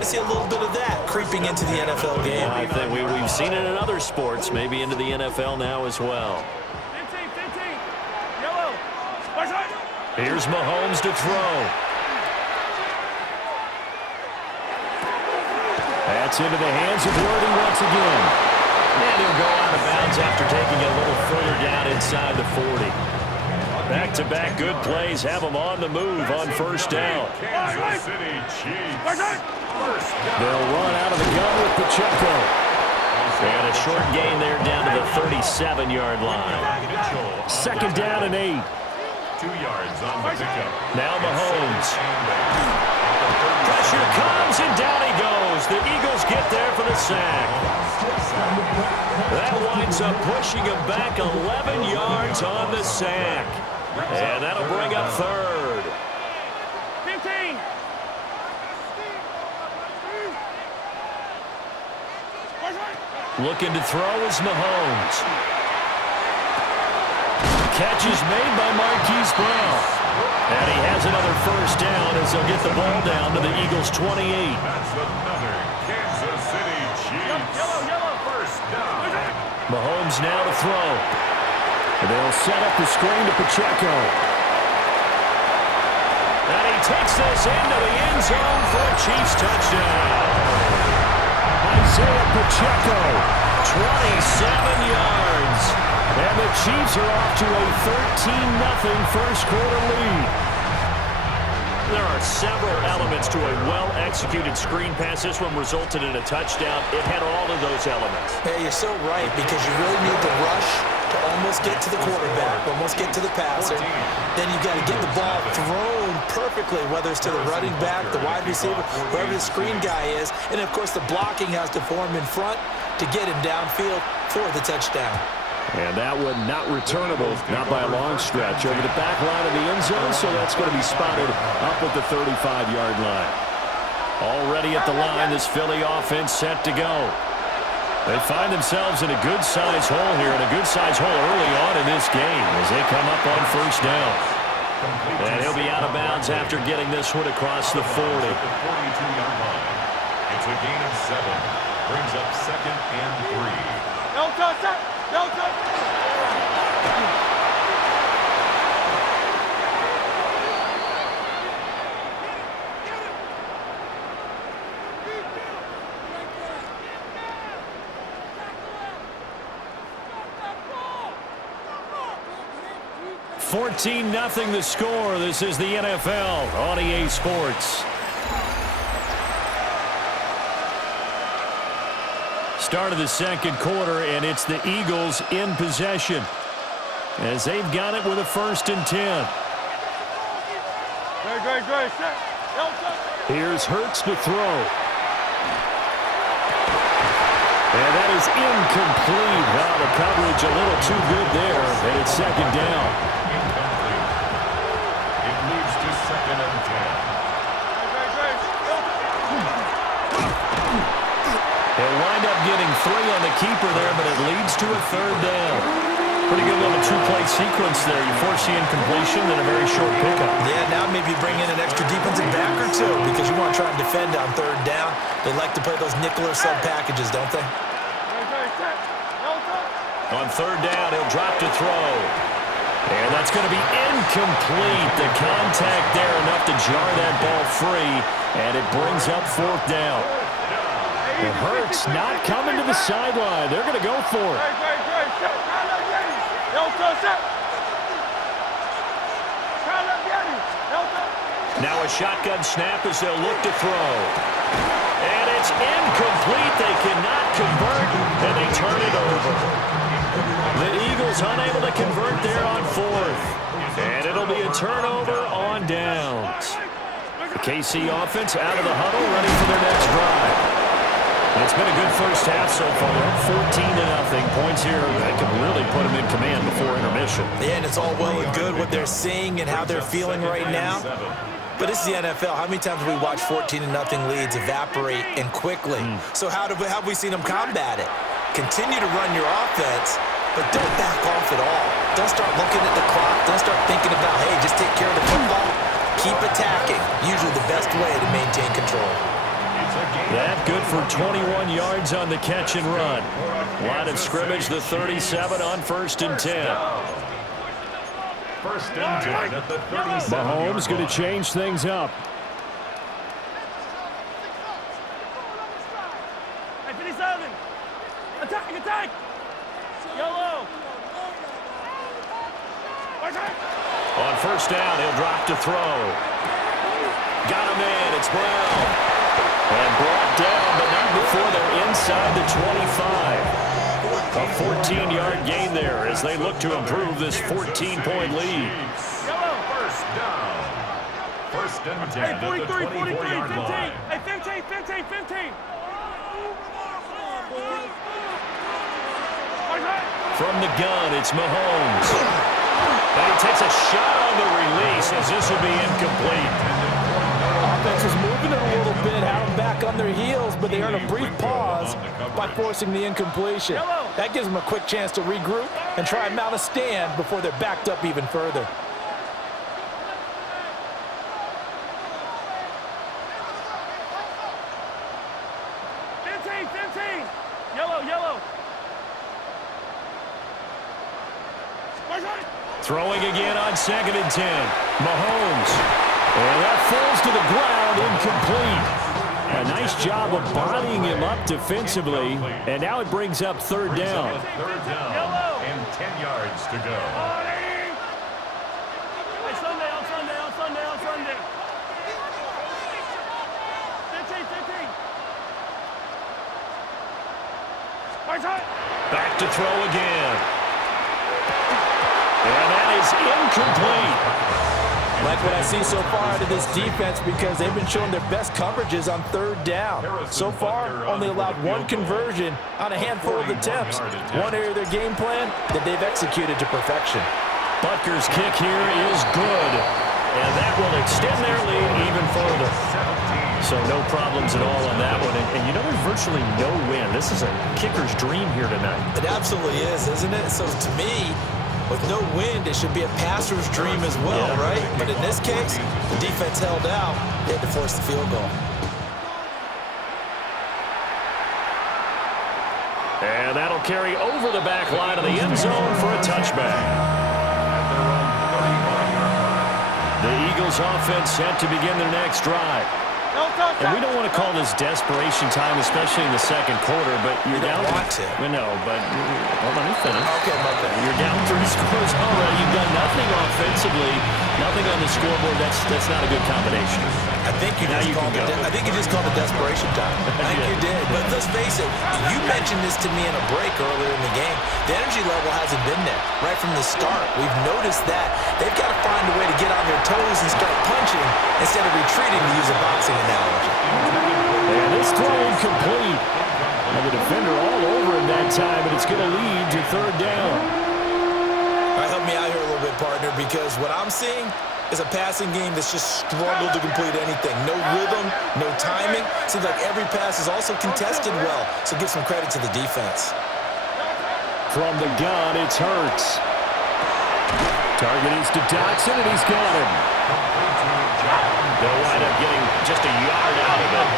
I see a little bit of that creeping into the NFL game. I think we've seen it in other sports, maybe into the NFL now as well. 15, yellow. Here's Mahomes to throw. That's into the hands of Worthy once again. And he'll go out of bounds after taking it a little further down inside the 40. Back-to-back good plays have them on the move on first down. Kansas City Chiefs. They'll run out of the gun with Pacheco. And a short gain there down to the 37-yard line. Second down and 8. 2 yards on the pickup. Now Mahomes. Pressure comes, and down he goes. The Eagles get there for the sack. That winds up pushing him back 11 yards on the sack. And that'll bring up third. 15. Looking to throw is Mahomes. Catch is made by Marquise Brown. And he has another first down as they'll get the ball down to the Eagles' 28. That's another Kansas City Chiefs. Yellow. First down. Mahomes now to throw. They'll set up the screen to Pacheco. And he takes this into the end zone for a Chiefs touchdown. Isaiah Pacheco, 27 yards. And the Chiefs are off to a 13-0 first quarter lead. There are several elements to a well-executed screen pass. This one resulted in a touchdown. It had all of those elements. Hey, you're so right, because you really need the rush to almost get to the quarterback, almost get to the passer. Then you've got to get the ball thrown perfectly, whether it's to the running back, the wide receiver, whoever the screen guy is. And, of course, the blocking has to form in front to get him downfield for the touchdown. And that one not returnable, not by a long stretch, over the back line of the end zone, so that's going to be spotted up at the 35-yard line. Already at the line, this Philly offense set to go. They find themselves in a good-sized hole here, and a good-sized hole early on in this game as they come up on first down. And he'll be out of bounds after getting this one across the 40. The 42-yard line. It's a gain of 7. Brings up 2nd and 3. No touch. 14-0 the score. This is the NFL on EA Sports. Start of the second quarter, and it's the Eagles in possession as they've got it with a 1st and 10. Great. Here's Hurts to throw. And that is incomplete. Well, the coverage a little too good there, and it's 2nd down. Incomplete. It moves to 2nd and 10. They'll wind up getting 3 on the keeper there, but it leads to a 3rd down. Pretty good little 2-play sequence there. You force the incompletion, then a very short pickup. Yeah, now maybe bring in an extra defensive back or two, because you want to try and defend on 3rd down. They like to play those nickel or sub packages, don't they? On 3rd down, he'll drop to throw. And that's going to be incomplete. The contact there enough to jar that ball free, and it brings up 4th down. It hurts not coming to the sideline. They're going to go for it. Now a shotgun snap as they'll look to throw. And it's incomplete. They cannot convert, and they turn it over. The Eagles unable to convert there on 4th. And it'll be a turnover on downs. The KC offense out of the huddle, ready for their next drive. And it's been a good first half so far. 14-0. Points here that can really put them in command before intermission. Yeah, and it's all well and good what they're seeing and how they're feeling right now. But this is the NFL. How many times have we watched 14-0 leads evaporate and quickly? So how have we seen them combat it? Continue to run your offense, but don't back off at all. Don't start looking at the clock. Don't start thinking about, hey, just take care of the football. Keep attacking. Usually the best way to maintain control. It's a That good for 21 yards on the catch and run. Line of scrimmage, the 37 on 1st and 10. 1st and 10 at the 37. Mahomes going to change things up. Attack! Yellow! On 1st down, he'll drop to throw. Got him in. It's Brown. And brought down, but not before they're inside the 25. A 14-yard gain there as they look to improve this 14-point lead. Yellow. 1st down. 1st and 10 at the 24-yard line. Hey, 15. From the gun, it's Mahomes. And he takes a shot on the release as this will be incomplete. Offense was moving it a little bit, had them back on their heels, but they earn a brief pause by forcing the incompletion. That gives them a quick chance to regroup and try and mount a stand before they're backed up even further. Yellow. Throwing again on 2nd and 10. Mahomes. And that falls to the ground, incomplete. A nice job of bodying him up defensively. And now it brings up 3rd down. 3rd down and 10 yards to go. Hey, on Sunday. 15. Back to throw again. And that is incomplete. Like what I see so far out of this defense because they've been showing their best coverages on 3rd down. So far, only allowed 1 conversion on a handful of attempts. One area of their game plan that they've executed to perfection. Butker's kick here is good. And that will extend their lead even further. So no problems at all on that one. And you know, there's virtually no win. This is a kicker's dream here tonight. It absolutely is, isn't it? So to me, with no wind, it should be a passer's dream as well, right? But in this case, the defense held out. They had to force the field goal. And that'll carry over the back line of the end zone for a touchback. The Eagles offense set to begin their next drive. And we don't want to call this desperation time, especially in the 2nd quarter, but you're down. Want to. No, but well, let me finish. Okay, my bad. You're down 3 scores already. You've done nothing offensively, nothing on the scoreboard. That's not a good combination. I think you just called it desperation time. I think you did. But let's face it, you mentioned this to me in a break earlier in the game. The energy level hasn't been there right from the start. We've noticed that. They've got to find a way to get on their toes and start punching instead of retreating, to use a boxing analogy. And this throw incomplete. And the defender all over him that time, but it's going to lead to 3rd down. All right, help me out here a little bit, partner, because what I'm seeing is a passing game that's just struggled to complete anything. No rhythm, no timing. Seems like every pass is also contested well, so give some credit to the defense. From the gun, it's Hurts. Target is to Dotson, and he's got him. They'll wind up getting just a yard out of it.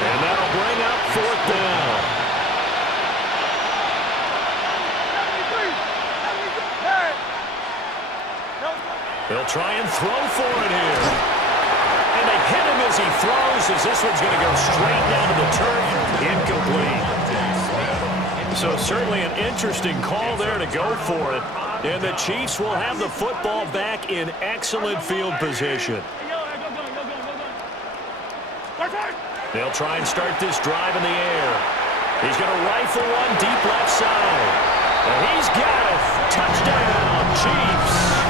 And that'll bring up 4th down. They'll try and throw for it here. And they hit him as he throws, as this one's going to go straight down to the turf. Incomplete. So certainly an interesting call there to go for it. And the Chiefs will have the football back in excellent field position. They'll try and start this drive in the air. He's going to rifle one deep left side. And he's got it. Touchdown, Chiefs.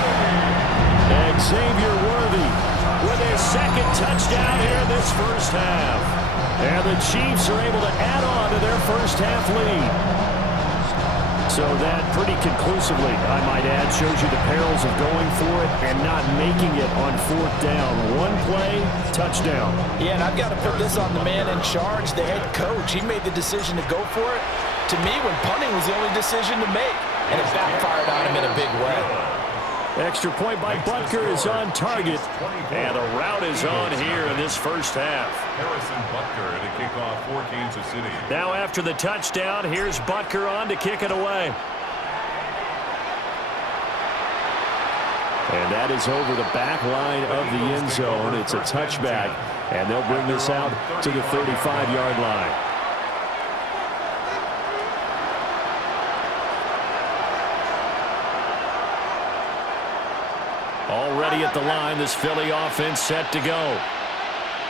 Xavier Worthy with his 2nd touchdown here in this 1st half. And the Chiefs are able to add on to their 1st half lead. So that pretty conclusively, I might add, shows you the perils of going for it and not making it on 4th down. One play, touchdown. Yeah, and I've got to put this on the man in charge, the head coach. He made the decision to go for it. To me, when punting was the only decision to make, and it backfired on him in a big way. Extra point by Butker is on target. And a rout is on here in this first half. Harrison Butker to kick off for Kansas City. Now after the touchdown, here's Butker on to kick it away. And that is over the back line of the end zone. It's a touchback. And they'll bring this out to the 35-yard line. Already at the line, this Philly offense set to go.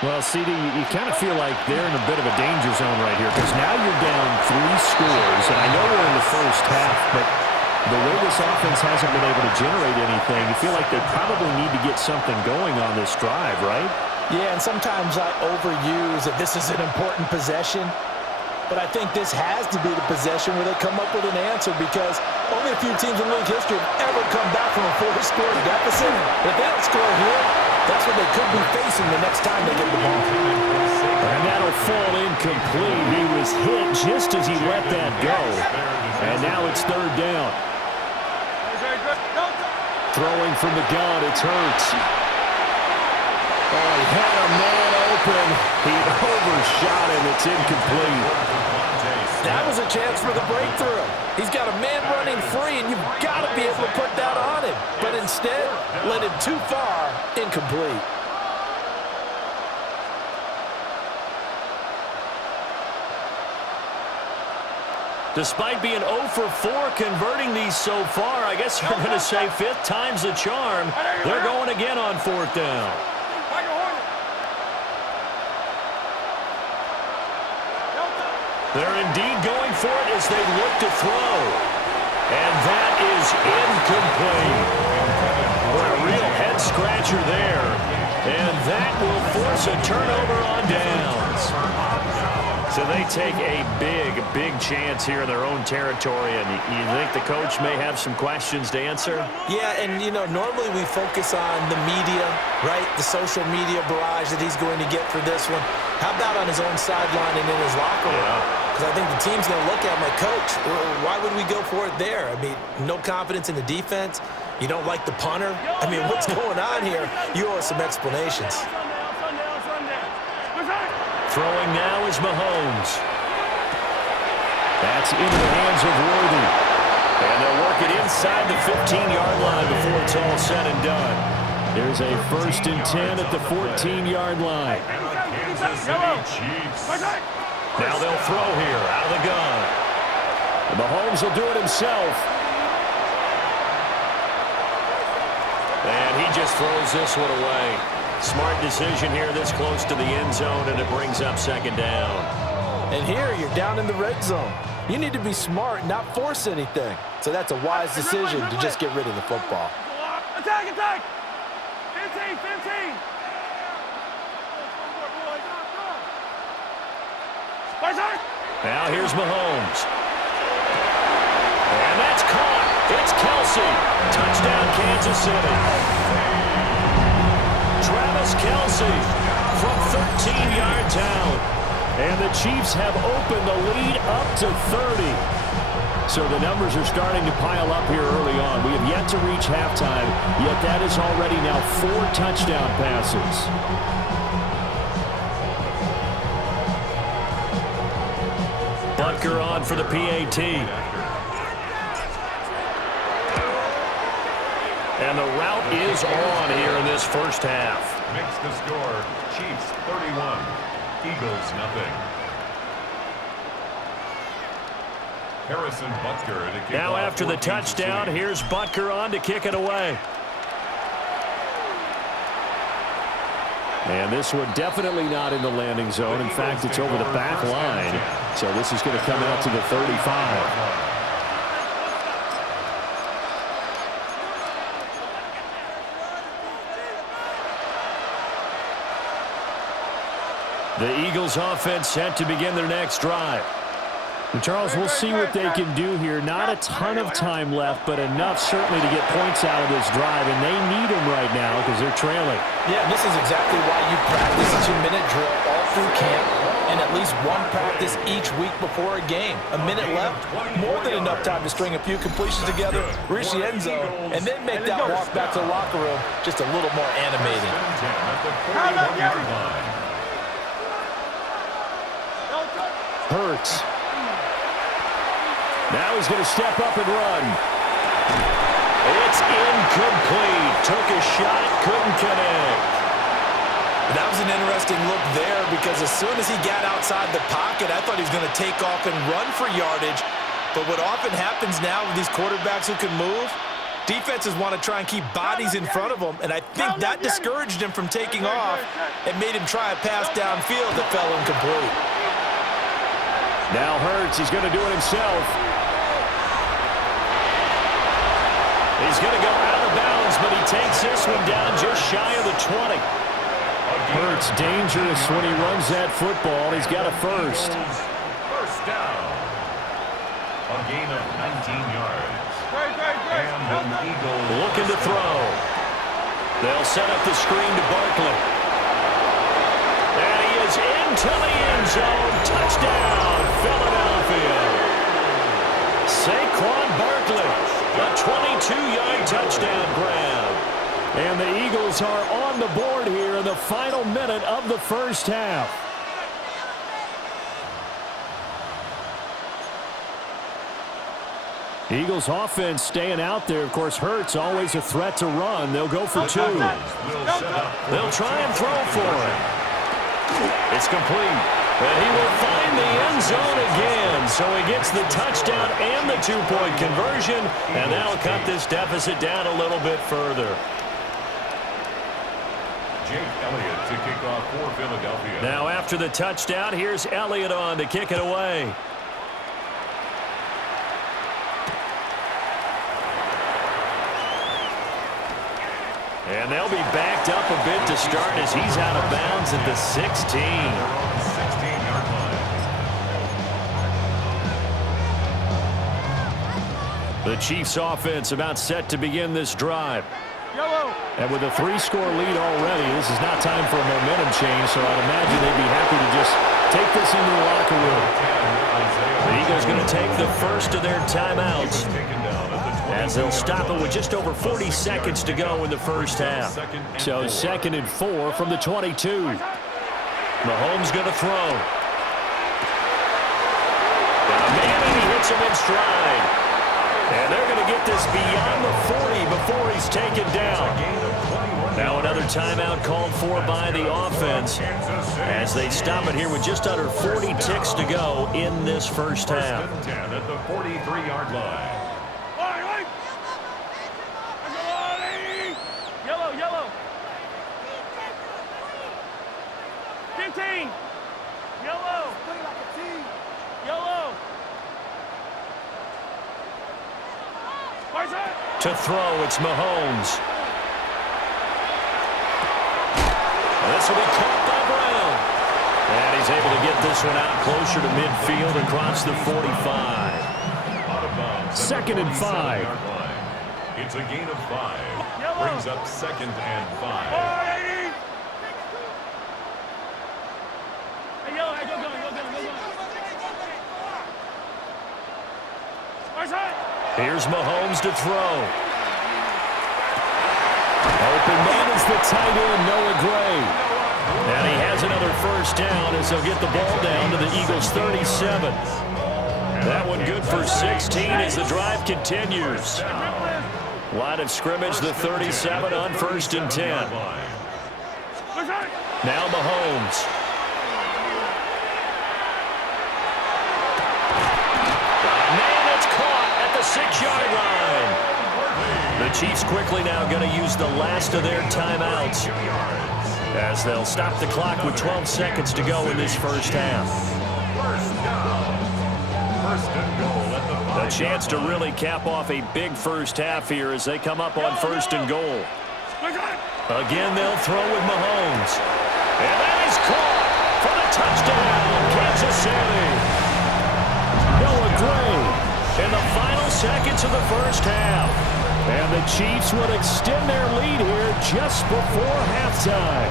Well, CD, you kind of feel like they're in a bit of a danger zone right here because now you're down 3 scores. And I know we're in the first half, but the way this offense hasn't been able to generate anything, you feel like they probably need to get something going on this drive, right? Yeah, and sometimes I overuse that this is an important possession. But I think this has to be the possession where they come up with an answer because only a few teams in league history have ever come back from a 4-score deficit. If they don't score here, that's what they could be facing the next time they get the ball. And that'll fall incomplete. He was hit just as he let that go. And now it's third down. Throwing from the gun, it's Hurts. Oh, he had a man open. He overshot him. It's incomplete. That was a chance for the breakthrough. He's got a man running free, and you've got to be able to put that on him. But instead, led him too far, incomplete. Despite being 0 for 4 converting these so far, I guess you're going to say 5th time's the charm. They're going again on 4th down. They're indeed going for it as they look to throw. And that is incomplete. What a real head-scratcher there. And that will force a turnover on downs. So they take a big chance here in their own territory. And you think the coach may have some questions to answer? Yeah, and, you know, normally we focus on the media, right? The social media barrage that he's going to get for this one. How about on his own sideline and in his locker room? Because I think the team's going to look at my coach. Why would we go for it there? I mean, no confidence in the defense. You don't like the punter. I mean, what's going on here? You owe us some explanations. Throwing now is Mahomes. That's into the hands of Worthy. And they'll work it inside the 15-yard line before it's all said and done. There's a 1st and 10 at the 14-yard line. Now they'll throw here out of the gun. And Mahomes will do it himself. And he just throws this one away. Smart decision here this close to the end zone, and it brings up 2nd down. And here you're down in the red zone. You need to be smart and not force anything. So that's a wise decision to just get rid of the football. Attack, attack! 15, 15! Now here's Mahomes. And that's caught. It's Kelsey. Touchdown, Kansas City. Travis Kelsey from 13 yards out. And the Chiefs have opened the lead up to 30. So the numbers are starting to pile up here early on. We have yet to reach halftime, yet that is already now 4 touchdown passes. Butker on for the PAT. And the route is on here in this first half. Makes the score, Chiefs 31, Eagles nothing. Harrison Butker to kick now off after the touchdown, here's Butker on to kick it away. And this one definitely not in the landing zone. In fact, it's over the back line. So this is going to come out to the 35. The Eagles offense set to begin their next drive. And Charles, we'll see what they can do here. Not a ton of time left, but enough certainly to get points out of this drive, and they need them right now because they're trailing. Yeah, and this is exactly why you practice a 2-minute drill all through camp. and at least one practice each week before a game. A minute left, more than enough time to string a few completions together, reach the end zone, and then make that walk back to the locker room just a little more animating. Hurts. Now he's going to step up and run. It's incomplete. Took a shot, couldn't connect. That was an interesting look there because as soon as he got outside the pocket, I thought he was going to take off and run for yardage. But what often happens now with these quarterbacks who can move, defenses want to try and keep bodies in front of them, and I think that discouraged him from taking off and made him try a pass downfield that fell incomplete. Now Hurts, he's going to do it himself. He's going to go out of bounds, but he takes this one down just shy of the 20. Hurts dangerous when he runs that football. He's got a first. First down. A gain of 19 yards. And an Eagle looking to throw. They'll set up the screen to Barkley. And he is into the end zone. Touchdown, Philadelphia. Saquon Barkley, a 22-yard touchdown grab. And the Eagles are on the board here in the final minute of the first half. Eagles offense staying out there. Of course, Hurts always a threat to run. They'll go for two. They'll try and throw for it. It's complete. And he will find the end zone again. So he gets the touchdown and the two-point conversion. And that'll cut this deficit down a little bit further. Jake Elliott to kick off for Philadelphia. Now after the touchdown, here's Elliott on to kick it away. And they'll be backed up a bit to start as he's out of bounds at the 16. 16-yard line. The Chiefs offense about set to begin this drive. And with a 3-score lead already, this is not time for a momentum change, so I'd imagine they'd be happy to just take this into the locker room. The Eagles going to take the first of their timeouts as they'll stop it with just over 40 seconds to go in the first half. So 2nd and 4 from the 22. Mahomes going to throw. And he hits him in stride. And they're going to get this beyond the 40 before he's taken down. Now another timeout called for by the offense as they stop it here with just under 40 ticks to go in this first half. 10 at the 43-yard line. Yellow. 15. Yellow. To throw, it's Mahomes. This will be caught by Brown. And he's able to get this one out closer to midfield across the 45. 2nd and 5. It's a gain of 5. Brings up 2nd and 5. Here's Mahomes to throw. Open man is the tight end, Noah Gray. And he has another first down as they'll get the ball down to the Eagles' 37. That one good for 16 as the drive continues. Line of scrimmage, the 37 on 1st and 10. Now Mahomes. The 6-yard line. The Chiefs quickly now going to use the last of their timeouts as they'll stop the clock with 12 seconds to go in this first half. A chance to really cap off a big first half here as they come up on 1st and goal. Again, they'll throw with Mahomes. And that is caught for the touchdown, Kansas City. Noah Gray in the final seconds of the first half. And the Chiefs would extend their lead here just before halftime.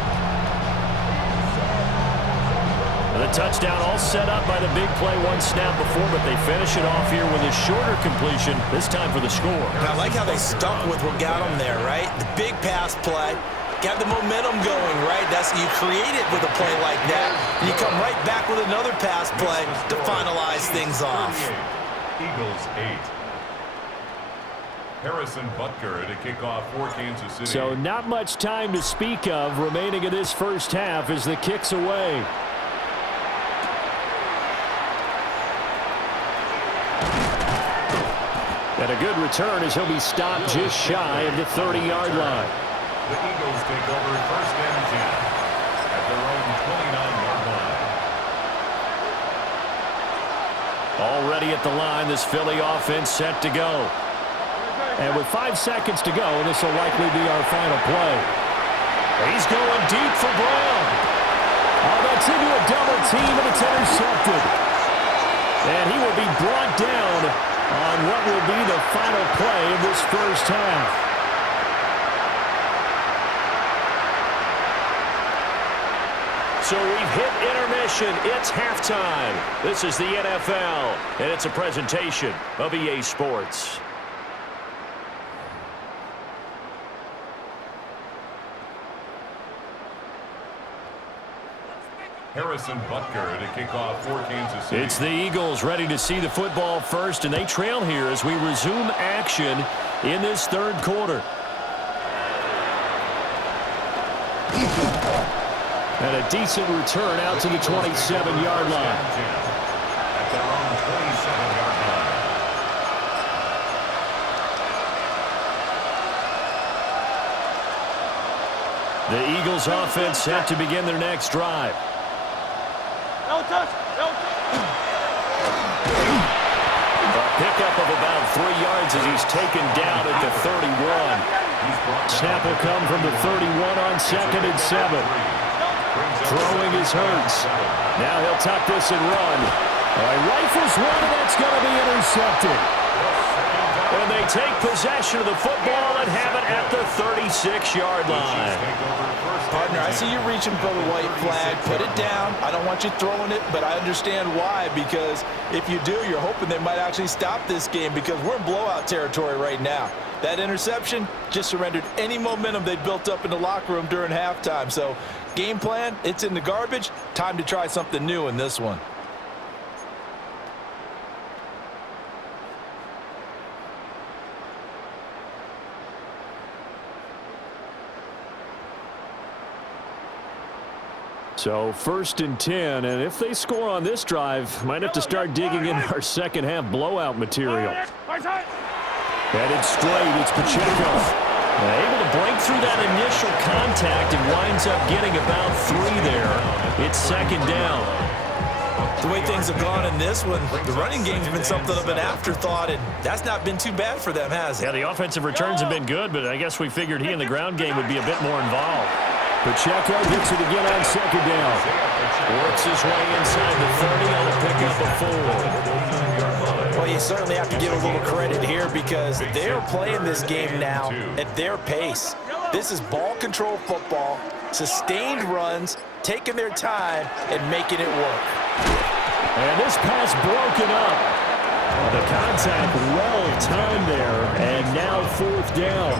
The touchdown all set up by the big play one snap before, but they finish it off here with a shorter completion, this time for the score. And I like how they stuck with what got them there, right? The big pass play, got the momentum going, right? That's you create it with a play like that, and you come right back with another pass play to finalize things off. Eagles 8. Harrison Butker to kick off for Kansas City. So not much time to speak of remaining in this first half as the kick's away. And a good return as he'll be stopped just shy of the 30-yard line. The Eagles take over first and 10 at their own 29-yard line. Already at the line, this Philly offense set to go. And with 5 seconds to go, this will likely be our final play. He's going deep for Brown. Oh, that's into a double team, and it's intercepted. And he will be brought down on what will be the final play of this first half. So we've hit intermission. It's halftime. This is the NFL, and it's a presentation of EA Sports. Harrison Butker to kick off for Kansas City. It's the Eagles ready to see the football first, and they trail here as we resume action in this third quarter. And a decent return out to the 27-yard line. At their own 27-yard line. The Eagles offense set to begin their next drive. No touch. No touch. A pickup of about 3 yards as he's taken down at the 31. Snap will come from the 31 on 2nd and 7. Throwing is Hurts. Now he'll tuck this and run. He rifles one, and that's going to be intercepted. And they take possession of the football and have it at the 36-yard line. Partner, I see you reaching for the white flag. Put it down. I don't want you throwing it, but I understand why, because if you do, you're hoping they might actually stop this game because we're in blowout territory right now. That interception just surrendered any momentum they built up in the locker room during halftime. So game plan, it's in the garbage. Time to try something new in this one. So 1st and 10, and if they score on this drive, might have to start digging in our second half blowout material. Headed straight, it's Pacheco. Able to break through that initial contact and winds up getting about 3 there. It's 2nd down. The way things have gone in this one, the running game's been something of an afterthought, and that's not been too bad for them, has it? Yeah, the offensive returns have been good, but I guess we figured he in the ground game would be a bit more involved. Pacheco gets it again on 2nd down. Works his way inside the 30 on a pickup of 4. Well, you certainly have to give a little credit here because they're playing this game now at their pace. This is ball control football, sustained runs, taking their time and making it work. And this pass broken up. The contact well timed there, and now 4th down.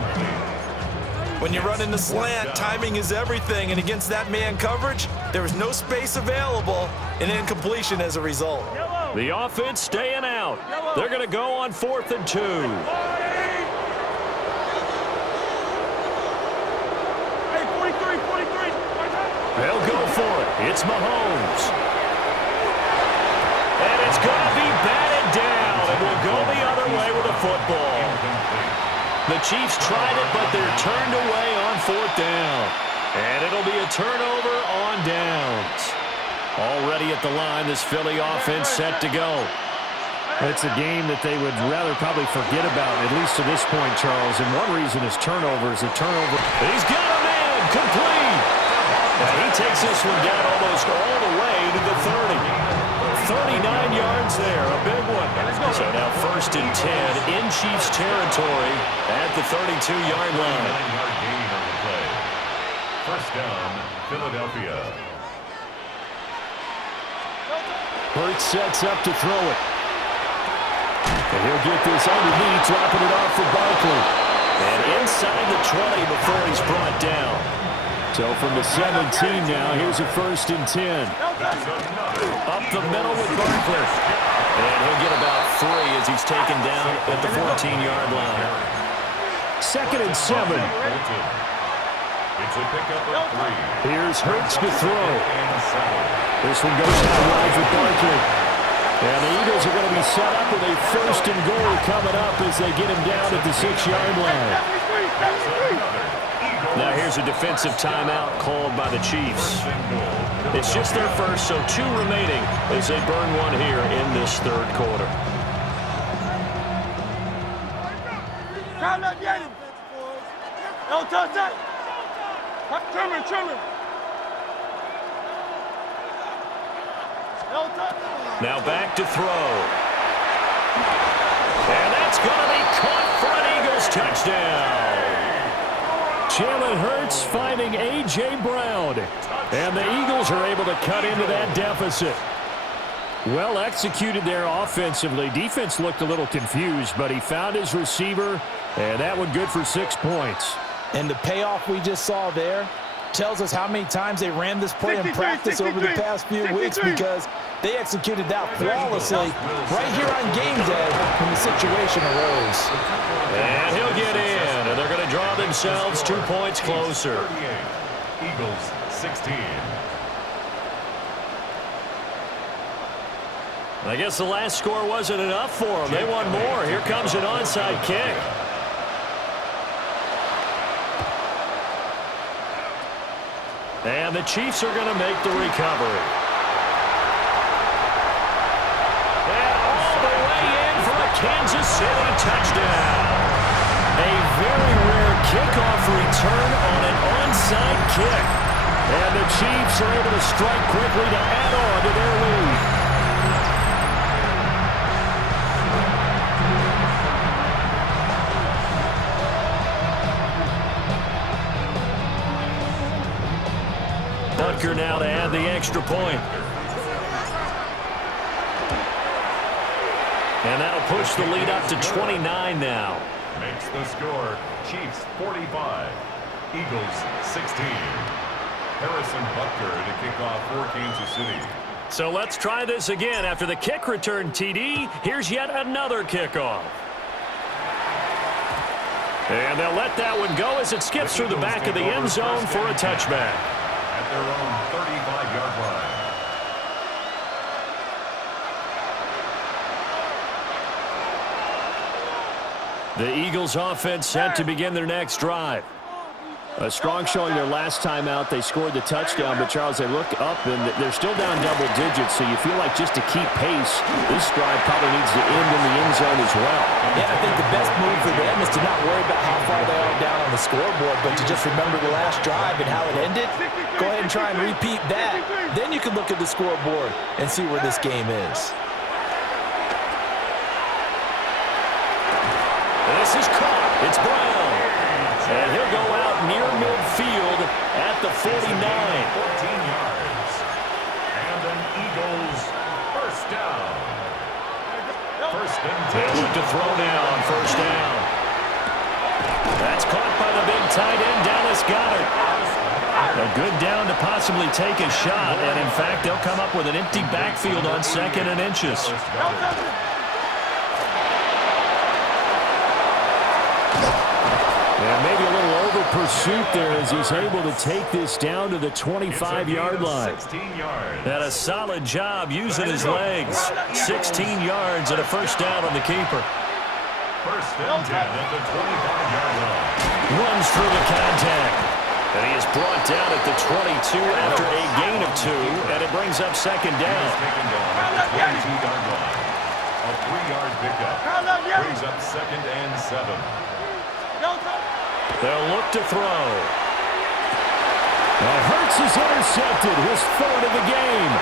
When you're running the slant, timing is everything, and against that man coverage, there was no space available, and incompletion as a result. The offense staying out. They're going to go on 4th and 2. Hey, 43. They'll go for it. It's Mahomes. And it's going to be batted down, and we'll go the other way with the football. The Chiefs tried it, but they're turned away on 4th down. And it'll be a turnover on downs. Already at the line, this Philly offense set to go. It's a game that they would rather probably forget about, at least to this point, Charles. And one reason is turnovers. The turnover. He's got a man complete. And he takes this one down almost all the way to the 30. 39 yards there, a big one. So now 1st and 10 in Chiefs territory at the 32-yard line. 9-yard gain on the play. First down, Philadelphia. Hurts sets up to throw it. And he'll get this underneath, dropping it off for Barkley. And inside the 20 before he's brought down. So from the 17 now, here's a 1st and 10. Up the middle with Barkley. And he'll get about 3 as he's taken down at the 14-yard line. 2nd and 7. It's a pickup of 3. Here's Hurts to throw. This one goes out wide for Barkley. And the Eagles are going to be set up with a 1st and goal coming up as they get him down at the 6-yard line. Now here's a defensive timeout called by the Chiefs. It's just their first, so 2 remaining as they burn one here in this 3rd quarter. Don't touch that. Trimmer. Now back to throw. And that's going to be caught for an Eagles touchdown. Jalen Hurts finding A.J. Brown. And the Eagles are able to cut into that deficit. Well executed there offensively. Defense looked a little confused, but he found his receiver, and that one good for 6 points. And the payoff we just saw there tells us how many times they ran this play in practice over the past few weeks, because they executed that flawlessly right here on game day when the situation arose. And he'll get in, and they're going to draw themselves 2 points closer. Eagles 16. I guess the last score wasn't enough for them. They want more. Here comes an onside kick. And the Chiefs are going to make the recovery. And all the way in for a Kansas City touchdown. A very rare kickoff return on an onside kick. And the Chiefs are able to strike quickly to add on to their lead. Butker now to add the extra point. And that'll push the lead up to 29 now. Makes the score Chiefs 45, Eagles 16. Harrison Butker to kick off for Kansas City. So let's try this again. After the kick return TD, here's yet another kickoff. And they'll let that one go as it skips through the back of the end zone for a touchback. At their own 35-yard line. The Eagles offense set to begin their next drive. A strong showing their last time out. They scored the touchdown, but Charles, they look up and they're still down double digits, so you feel like just to keep pace, this drive probably needs to end in the end zone as well. Yeah, I think the best move for them is to not worry about how far they are down on the scoreboard, but to just remember the last drive and how it ended. Go ahead and try and repeat that. Then you can look at the scoreboard and see where this game is. This is caught. It's Brown. And he'll go out near midfield at the 49. 14 yards. And an Eagles first down. First and 10. They look to throw now on first down. That's caught by the big tight end, Dallas Goedert. A good down to possibly take a shot, and in fact, they'll come up with an empty backfield on 2nd and inches. And maybe a little over pursuit there as he's able to take this down to the 25-yard line. 16 yards. And a solid job using his legs. 16 yards and a first down on the keeper. First and 10 at the 25-yard line. Runs through the contact. And he is brought down at the 22 after a gain of 2, and it brings up second down. Taken down at the 22-yard line. A 3-yard pickup. Brings up 2nd and 7. They'll look to throw. Now Hurts is intercepted, his 3rd of the game.